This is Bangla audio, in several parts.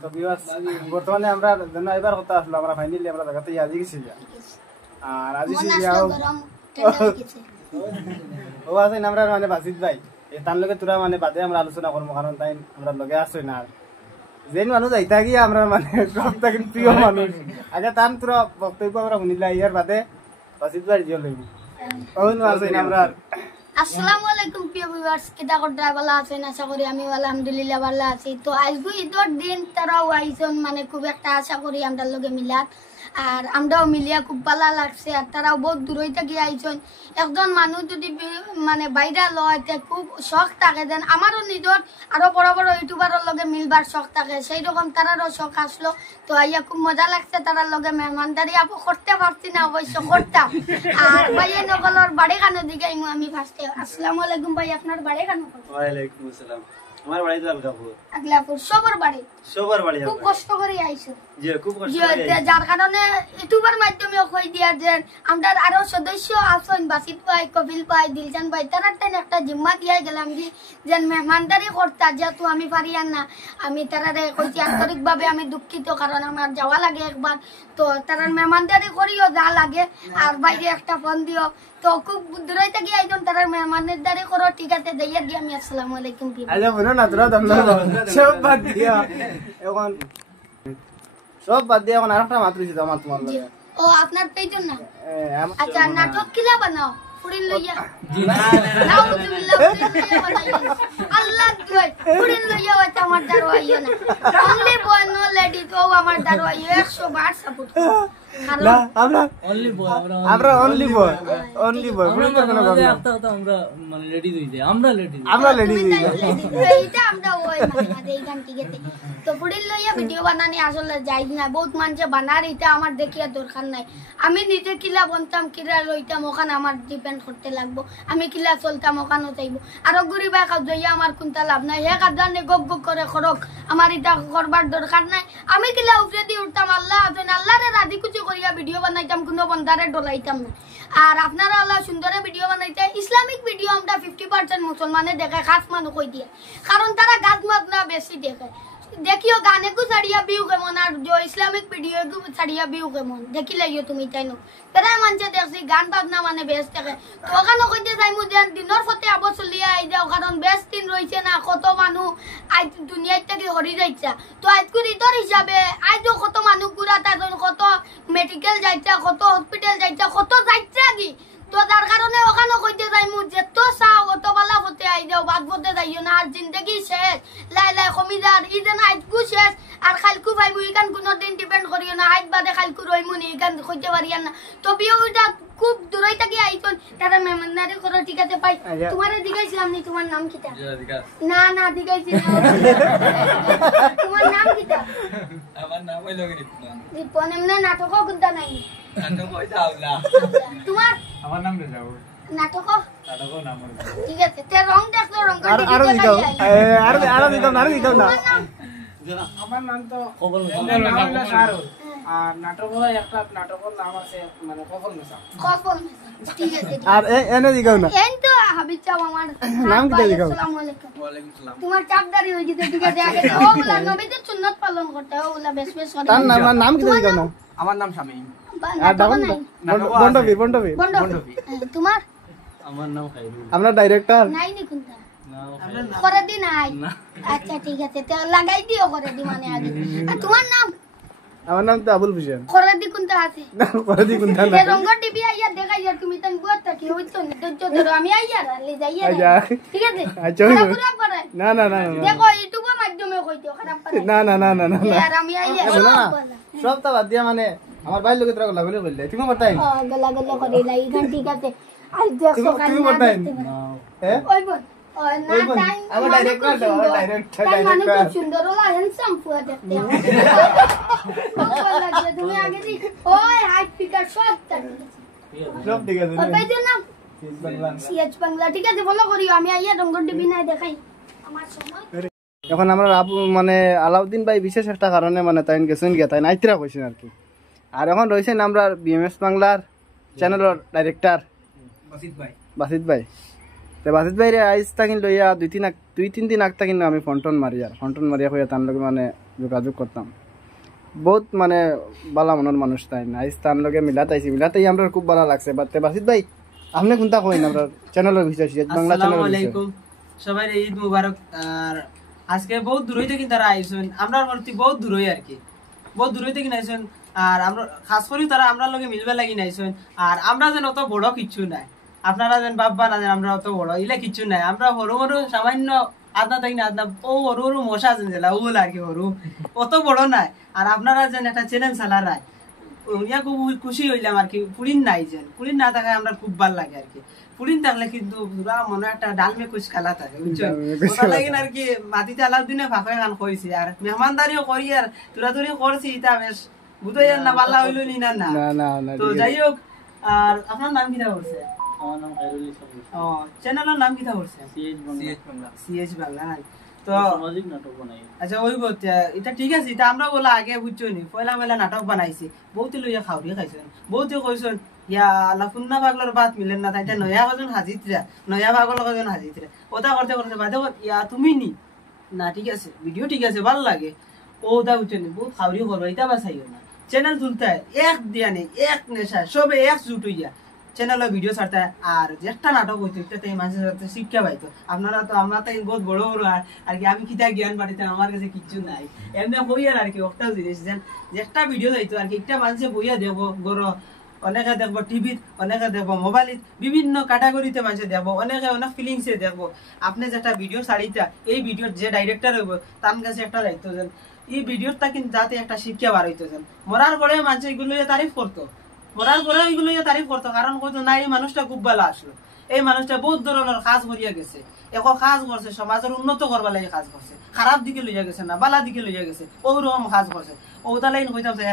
তো ভিউয়ার্স বর্তমানে আমরা জন্য এবার কথা আসলো আমরা ফাইনালি আমরা জায়গাতে আজি গেছি আর আজি সিরিয়াও ও আছে আমরা মানে বাসিত ভাই তার লগে তোরা মানে বাদে আমরা আলোচনা করবো কারণ তাই আমরা লগে আসই না যেন মানুষ যাইতা গিয়া আমরা মানে সব থেকে প্রিয় মানুষ আগে তান তোরা বক্তব্য আমরা শুনিলা ইয়ার বাদে বাসিত ভাই জিও লইব ওন আছে আমরা আসসালামু আলাইকুম প্রিয় ভিউয়ার্স কিটা করতে ভালো আছেন আশা করি আমি আলহামদুলিল্লাহ ভালো আছি তো আজকে ঈদের দিন তারাও আইছেন মানে খুব একটা আশা করি আমরা লগে মিলাত আর আমরাও মিলিয়া খুব ভালো লাগছে আর তারাও বহুত দূর হইতে গিয়ে আইছেন একজন মানুষ যদি মানে ভাইরাল হয় খুব শখ থাকে দেন আমারও নিজের আরো বড় বড় ইউটিউবারের লগে মিলবার শখ থাকে সেই রকম তারারও শখ আসলো তো আইয়া খুব মজা লাগছে তারার লগে মেহমানদারি আপু করতে পারছি না অবশ্য করতাম আর ভাইয়া নগলের বাড়ি কানো দিকে আমি ফার্স্টে আসসালামু আলাইকুম ভাই আপনার বাড়ি কানো ওয়ালাইকুম আসসালাম আমার বাড়ি তো আগলাপুর সবার বাড়ি খুব কষ্ট করে আইছো জি খুব কষ্ট করে যার কারণে ইউটিউবের মাধ্যমে কই দিয়া যে আমরা আরো সদস্য আছেন বাসিত ভাই কপিল ভাই দিলজান ভাই তারা একটা জিম্মা দিয়া গেলাম যে মেহমানদারি করতে যেহেতু আমি পারি না আমি তারারে কইছি আন্তরিকভাবে আমি দুঃখিত কারণ আমার যাওয়া লাগে একবার তো তারা মেহমানদারি করিও যা লাগে আর বাইরে একটা ফোন দিও তো খুব দূরে থেকে আইজন তারা মেহমানদারি করো ঠিক আছে দেইয়া দিয়ে আমি আসসালামু আলাইকুম আচ্ছা বলো না তোরা দম সব বাদ দিয়া এখন সব বাদ দিয়ে এখন আরেকটা মাত্র দিতে আমার তোমার লাগে ও আপনার পেইজন না আচ্ছা নাটক কিলা বানাও পুরিন লইয়া জি নাউজুবিল্লাহ পুরিন লইয়া বানাইও আল্লাহ দুই পুরিন লইয়া ওটা আমার দারওয়াইও না অনলি বয় নো লেডি তো আমার দারওয়াইও 100 বার সাপোর্ট না আমরা অনলি বয় পুরিন তো কোনো কথা আমরা মানে রেডি হই যাই আমরা রেডি এইটা আমরা ওই মানে এই গান টিকেতে তো পুরিন লইয়া ভিডিও বানানি আসলে যাই না বহুত মানুষ বানার এটা আমার দেখিয়া দরকার নাই আমি নিজে কিলা বনতাম কিলা লইতাম ওখানে আমার ডিপেন্ড করতে লাগবো আমি কিলা চলতাম ওখানে চাইবো আর গরিবা কাজ যাইয়া আমার কোনটা লাভ নাই হে কাজ জানে গগ গগ করে খরক আমার এটা করবার দরকার নাই আমি কিলা উপরে দিয়ে উঠতাম আল্লাহ আছেন আল্লাহরে রাজি খুশি করিয়া ভিডিও বানাইতাম কোনো বন্দারে ডলাইতাম না আর আপনারা আল্লাহ সুন্দর ভিডিও বানাইতে ইসলামিক ভিডিও আমরা 50% মুসলমানে দেখে খাস মানুষ কই দিয়ে কারণ তারা গাছ মাগনা বেশি দেখে देखियो गाने को छड़िया व्यू केमन আর जो ইসলামিক ভিডিও को छड़िया व्यू केमन দেখি লাইও তুমি তাইনো তারা মানছে দেখছি গান বাজনা মানে বেশ থাকে তো ওখানে কইতে যাই মু দেন দিনর ফতে আবো চলিয়া আই যাও কারণ বেশ দিন রইছে না কত মানুষ আজ দুনিয়াতে থেকে হরি যাইছা তো আজ করি তোর হিসাবে আজ কত মানুষ গুড়া তাজন কত মেডিকেল যাইছা কত হসপিটাল যাইছা কত যাইছা কি তো যার কারণে ওখানে কইতে যাই মু যেত চাও অত বালা হতে আই যাও বাদ বলতে যাইও না আর জিন্দগি শেষ লাই লাই কমিদার ইদেন আজকু শেষ আর খালকু ভাই মুইখান কোনো দিন ডিপেন্ড করিও না আজ বাদে খালকু রইমু নি এখান কইতে পারিয়া না তো বিয়েটা খুব দূরই থেকে আইছন তারা মেহমানদারি করো ঠিক আছে পাই তোমারে জিগাইছিলাম নি তোমার নাম কিটা না না জিগাইছি না তোমার নাম কিটা আমার নাম হইলো রিপন এমনে নাটক কোনটা নাই নাটক হইতা আউলা তোমার আমার নাম দাও নাটক নাম ঠিক আছে তে রং দেখো রং কাটি আরো দিও আরো দিও না আমার নাম তো কবল শাহরুখ আর নাটক হয় একটা নাটকের নাম আছে মানে কফল মেসা ঠিক আছে আর এনে দিও না এন তো হাবিব চাও আমার নাম কি দিও আসসালামু আলাইকুম ওয়ালাইকুম সালাম তোমার চাপদারি হই যেতে ঠিক আছে আগে ওগুলা নবীদের সুন্নাত পালন করতে হয় ওগুলা বেশ বেশ করে তার নাম কি দিও না আমার নাম শামীম আর দাবন বন্ডবি বন্ডবি তোমার আমার নাম খাইরুল আমরা ডাইরেক্টর নাই নি কোনটা না করে দি নাই আচ্ছা ঠিক আছে তো লাগাই দিও করে দি মানে আগে আর তোমার নাম আমার নাম তো আবুল হোসেন করে দি কোনটা আছে না করে দি কোনটা না এই রঙ টিভি আইয়া দেখাইয়া তুমি তন বুয়াটা কি হইতো না ধৈর্য ধরো আমি আইয়া লে যাইয়া ঠিক আছে আচ্ছা পুরো করে না দেখো ইউটিউবের মাধ্যমে কইতো খারাপ পারে না আর আমি আইয়া সব তো বাদ দিয়া মানে আমার ভাই লোকে তোরা লাগলে বললে তুমি করতাই ও গলা গলা করে লাই গান ঠিক আছে আই দেখো কান তুমি করতাই হ্যাঁ ওই বল ও না টাইম আমার ডাইরেক্টর খুব সুন্দর ওলা হ্যান্ডসাম ফুয়া দেখতে ভালো লাগে তুমি আগে দি ওই হাই স্পিকার সব ঠিক আছে ওই পেজে নাম সিএচ বাংলা ঠিক আছে ফলো করিও আমি আইয়া রঙ্গন টিভি নাই দেখাই আমার সময় এখন আমরা মানে আলাউদ্দিন ভাই বিশেষ একটা কারণে মানে তাই গেছেন গিয়া তাই নাইতরা কইছেন আর কি আর এখন রয়েছেন আমরা বিএমএস বাংলার চ্যানেলের ডাইরেক্টর বাসিত ভাই বাসিত ভাই তো বাসিত ভাইরে আইস তাকিন লইয়া দুই তিন দিন আগ তাকিন আমি ফন্টন মারিয়া হইয়া তার লগে মানে যোগাযোগ করতাম বহুত মানে বালা মনের মানুষ তাই না আইস তার লগে মিলাতাই আমরা খুব ভালো লাগছে বাসিত ভাই আপনি কোনটা কইন আমরা চ্যানেলের বিষয় বাংলা চ্যানেল আলাইকুম সবাই ঈদ মুবারক। আর আজকে বহুত দূর হইতে কিন্তু তারা আইছেন আমরা মূর্তি বহুত দূর হই আর কি বহুত দূর হইতে কিনা আইছেন আর আমরা খাস করে তারা আমরা লগে মিলবে লাগি নাইছেন। আর আমরা যেন অত বড় কিছু নাই আপনারা যেন ভাববা না যেন আমরা অত বড় ইলা কিছু নাই আমরা সরু সরু সামান্য আদনা তাই না আদনা ও সরু সরু মশা আছেন যেলা ওগুলো আর কি সরু অত বড় নাই। আর আপনারা যেন একটা চ্যানেল চালারায় ইয়া খুব খুশি হইলাম আর কি। পুরিন নাই যেন পুরিন না থাকায় আমরা খুব ভালো লাগে আর কি। পুরিন থাকলে কিন্তু পুরা মনে একটা ডাল মে কুছ খেলা থাকে বুঝছেন ওটা লাগিন আর কি মাটিতে আলাদা দিনে ফাঁকা গান কইছি আর মেহমানদারিও করি আর তুরাতুরি করছি এটা বেশ বুঝাই না বাল্লা হইলো নি না না তো যাই হোক। আর আপনার নাম কিটা করছে? আমার নাম খায়রুল ইসলাম। ও চ্যানেলের নাম কিটা করছে? সিএইচ বাংলা। তো সামাজিক নাটক বানাই। আচ্ছা ওই এটা ঠিক আছে এটা আমরা বলা আগে বুঝছো নি পয়লা মেলা নাটক বানাইছি বহুত লইয়া খাওয়া খাইছেন বহুত কইছেন ইয়া লাফুন্না পাগলার বাত মিলেন না তাই নয়া কজন হাজিতরা নয়া পাগল কজন হাজিতরা ওটা করতে করতে বাদে ইয়া তুমি নি না ঠিক আছে ভিডিও ঠিক আছে ভালো লাগে ওটা বুঝছো নি বহুত খাওয়ারিও করবো এটা বাসাইও না চ্যানেল তুলতে এক দিয়া নেই এক নেশা সবে এক জুট হইয়া চ্যানেলে ভিডিও ছাড়তে আর একটা নাটক হইতো এটাতে মানুষের সাথে শিক্ষা পাইতো। আপনারা তো আমরা তাই বহুত বড় বড় আর কি আমি কিতা জ্ঞান বাড়িতে আমার কাছে কিচ্ছু নাই এমনি বইয়ার আর কি একটা জিনিস যেন একটা ভিডিও যাইতো আর কি একটা মানুষে বইয়া দেবো গরো অনেকে দেখবো টিভিত অনেকে দেখবো মোবাইলত বিভিন্ন ক্যাটাগরিতে মানুষে দেখবো অনেকে অনেক ফিলিংসে দেখবো। আপনি যেটা ভিডিও ছাড়িতা এই ভিডিওর যে ডাইরেক্টর হইব তার কাছে একটা দায়িত্ব যেন এই ভিডিওটা কিন্তু যাতে একটা শিক্ষা বার হইতো যেন মরার পরে মানুষ এগুলো তারিফ করতো মরার পরে ওইগুলো তারিফ করতো কারণ কইতো না এই মানুষটা খুব ভালো আসলো এই মানুষটা বহুত ধরনের কাজ করিয়া গেছে এখন কাজ করছে সমাজের উন্নত করবার লাগে কাজ করছে খারাপ দিকে লইয়া গেছে না বালা দিকে লইয়া গেছে ওরকম কাজ করছে ওটা লাইন কইতাম যে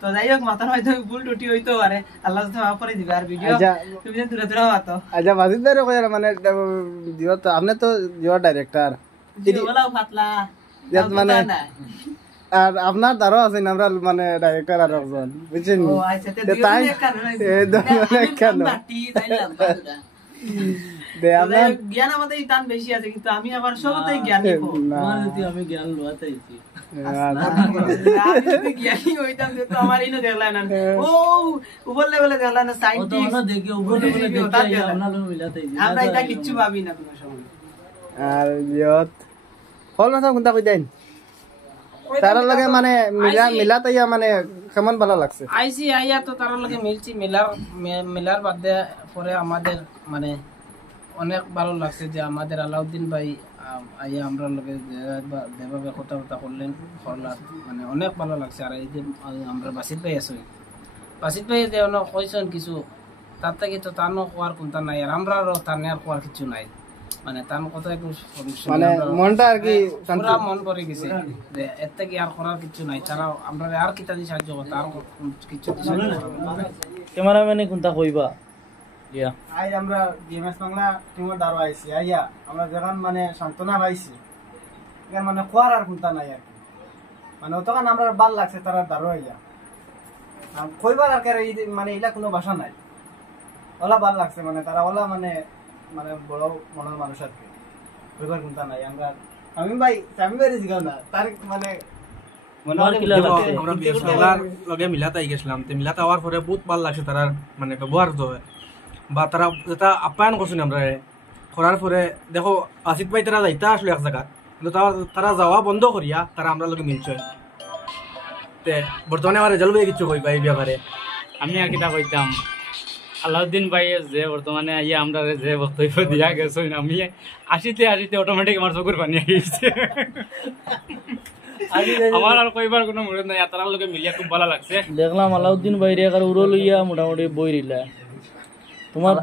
তো যাই হোক মাথার মধ্যে ভুল টুটি হইতো পারে আল্লাহ তো মাফ করে দিবে। আর ভিডিও তুমি যে দূরে দূরে হতো আচ্ছা বাজিদ ভাই কই মানে দিও তো আপনি তো জিও ডাইরেক্টর বলাও ফাতলা মানে আর আপনার দ্বারা আছে আমরা মানে ডাইরেক্টর আর একজন বুঝছেন ও আচ্ছা তে দিও কেন বাটি তাইলাম দে আমরা জ্ঞান আমাদের টান বেশি আছে কিন্তু আমি আবার সবতেই জ্ঞানী কম আমার যদি আমি জ্ঞান লওয়াতেছি আমি যদি জ্ঞানী হইতাম তো আমার ইনো দেখলাই না ও উপর লেভেলে দেখলাই না সায়েন্টিস্ট ওটা দেখি উপর লেভেলে দেখি আমরা লোক মিলাতেছি আমরা এটা কিচ্ছু ভাবি না কোনো সময়। আর জিওত হল না কোনটা কই দেন তার লগে মানে মিলাতাইয়া মানে কেমন ভালো লাগছে আইসি আইয়া তো তার লগে মিলছি মিলার বাদে পরে আমাদের মানে অনেক ভালো লাগছে যে আমাদের আলাউদ্দিন ভাই আইয়া আমরা লগে যেভাবে কথাবার্তা করলেন মানে অনেক ভালো লাগছে। আর এই যে আমরা বাসিত ভাই আছি বাসিত ভাই যে কইছেন কিছু তার থেকে তো তারও কোয়ার কোনটা নাই আর আমরাও তার নেয়ার কোয়ার কিছু নাই মানে তার কথা একটু মানে মনটা আর কি পুরা মন করে গেছে যে এর থেকে আর করার কিছু নাই তারা আমরা আর কিতা দিয়ে সাহায্য করতে আর কিছু ক্যামেরাম্যানে কোনটা কইবা ইয়া আই আমরা ডিএমএস বাংলা টিমের দ্বারা আইছি আইয়া আমরা যখন মানে সান্তনা পাইছি এর মানে কোয়ার আর কোনটা নাই আর কি মানে তখন আমরা ভাল লাগছে তারা দ্বারা আইয়া কইবার আর মানে এলা কোনো ভাষা নাই ওলা ভাল লাগছে মানে তারা ওলা মানে মানে বড় মনের মানুষ আর কি কইবার কোনটা নাই আমরা আমি ভাই জিগাও না তার মানে আমরা বিএসএনএল লগে মিলাতে গেছিলাম তে মিলাতে হওয়ার পরে বহুত ভালো লাগছে তার মানে ব্যবহার তো বা তারা যেটা আপ্যায়ন করছেন আমরা করার পরে দেখো আসিফ ভাই তারা যাইতা আসলো এক জায়গা কিন্তু তারা যাওয়া বন্ধ করিয়া তারা আমরা লগে মিলছে তে বর্তমানে আমার রেজাল্ট ভাই কিছু কইবা এই ব্যাপারে আমি আর কিটা কইতাম আলাউদ্দিন ভাই যে বর্তমানে আইয়া আমরা যে বক্তব্য দিয়া গেছো আমি আসিতে অটোমেটিক আমার চকুর পানি গেছে আমার আর কইবার কোনো মুরত নাই তার লগে মিলিয়া খুব ভালো লাগছে দেখলাম আলাউদ্দিন ভাইরে আর উড়ো লইয়া মোটামুটি বই রিলা তোমার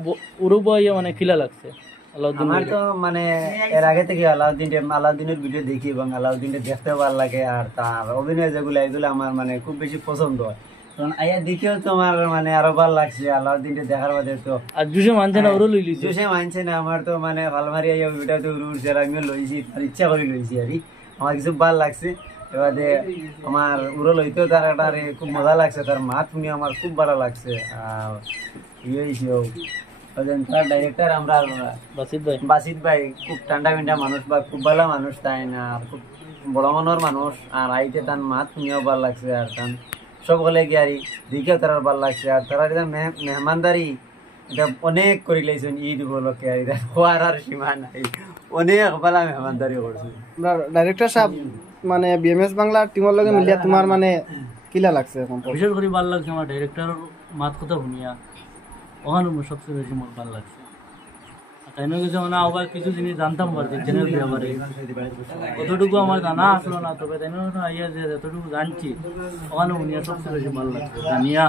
উড়ো বইয়া মানে কিলা লাগছে আলাউদ্দিন আমার তো মানে এর আগে থেকে আলাউদ্দিনের ভিডিও দেখি এবং আলাউদ্দিনকে দেখতে ভালো লাগে আর তার অভিনয় যেগুলো এগুলো আমার মানে খুব বেশি পছন্দ হয় কারণ আইয়া দেখেও তো আমার মানে আরো ভালো লাগছে আলাউদ্দিনকে দেখার বাদে তো আর জুসে মানছে না উড়ো লইলি জুসে মানছে না আমার তো মানে ভালমারি আইয়া ভিডিও তো উড়ছে আর আমিও লইছি তার ইচ্ছা করে লইছি আর আমার কিছু ভালো লাগছে এবারে আমার উড়ো লইতেও তার একটা খুব মজা লাগছে তার মাত শুনে আমার খুব ভালো লাগছে আর ওজন তার ডাইরেক্টর আমরা বাসিত ভাই খুব ঠান্ডা মিন্ডা মানুষ বা খুব ভালো মানুষ তাই না, আর খুব বড় মনের মানুষ। আর আইতে তার মাত শুনিও ভাল লাগছে, আর তার সকলে গিয়ারি দিকেও তার ভাল লাগছে। আর তারা এটা মেহমানদারি এটা অনেক করে লাইছেন ঈদ উপলক্ষে, আর এটা খোয়ার আর সীমা নাই, অনেক ভালো মেহমানদারি করছে। ডাইরেক্টর সাহেব মানে বিএমএস বাংলা টিমের লগে মিলিয়া তোমার মানে কিলা লাগছে এখন? বিশেষ করে ভালো লাগছে আমার ডাইরেক্টর মাত কথা শুনিয়া, ওখানে সবচেয়ে বেশি মোর ভালো লাগছে। তাই না কিছু মানে আবার কিছু জিনিস জানতাম পারছি চ্যানেল ব্যাপারে, অতটুকু আমার জানা আসলো না, তবে তাই না আইয়া যে যতটুকু জানছি ওখানে শুনিয়া সবচেয়ে বেশি ভালো লাগছে জানিয়া।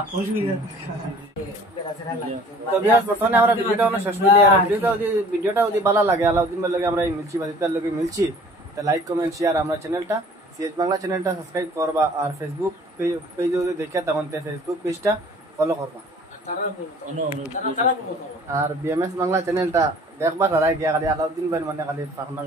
তো বিয়াস বর্তমানে আমরা ভিডিওটা শেষ করলি। আর ভিডিওটা যদি ভালো লাগে আলাউদ্দিন ভাই লগে আমরা মিলছি বাজিতার লগে মিলছি, তো লাইক কমেন্ট শেয়ার আমরা চ্যানেলটা সিএচ বাংলা চ্যানেলটা সাবস্ক্রাইব করবা। আর ফেসবুক পেজ যদি দেখে তখন ফেসবুক পেজটা ফলো করবা। আর বিএমএস বাংলা চ্যানেলটা দেখবা তারা গিয়া খালি আলাউদ্দিন ভাই মানে খালি পাখনা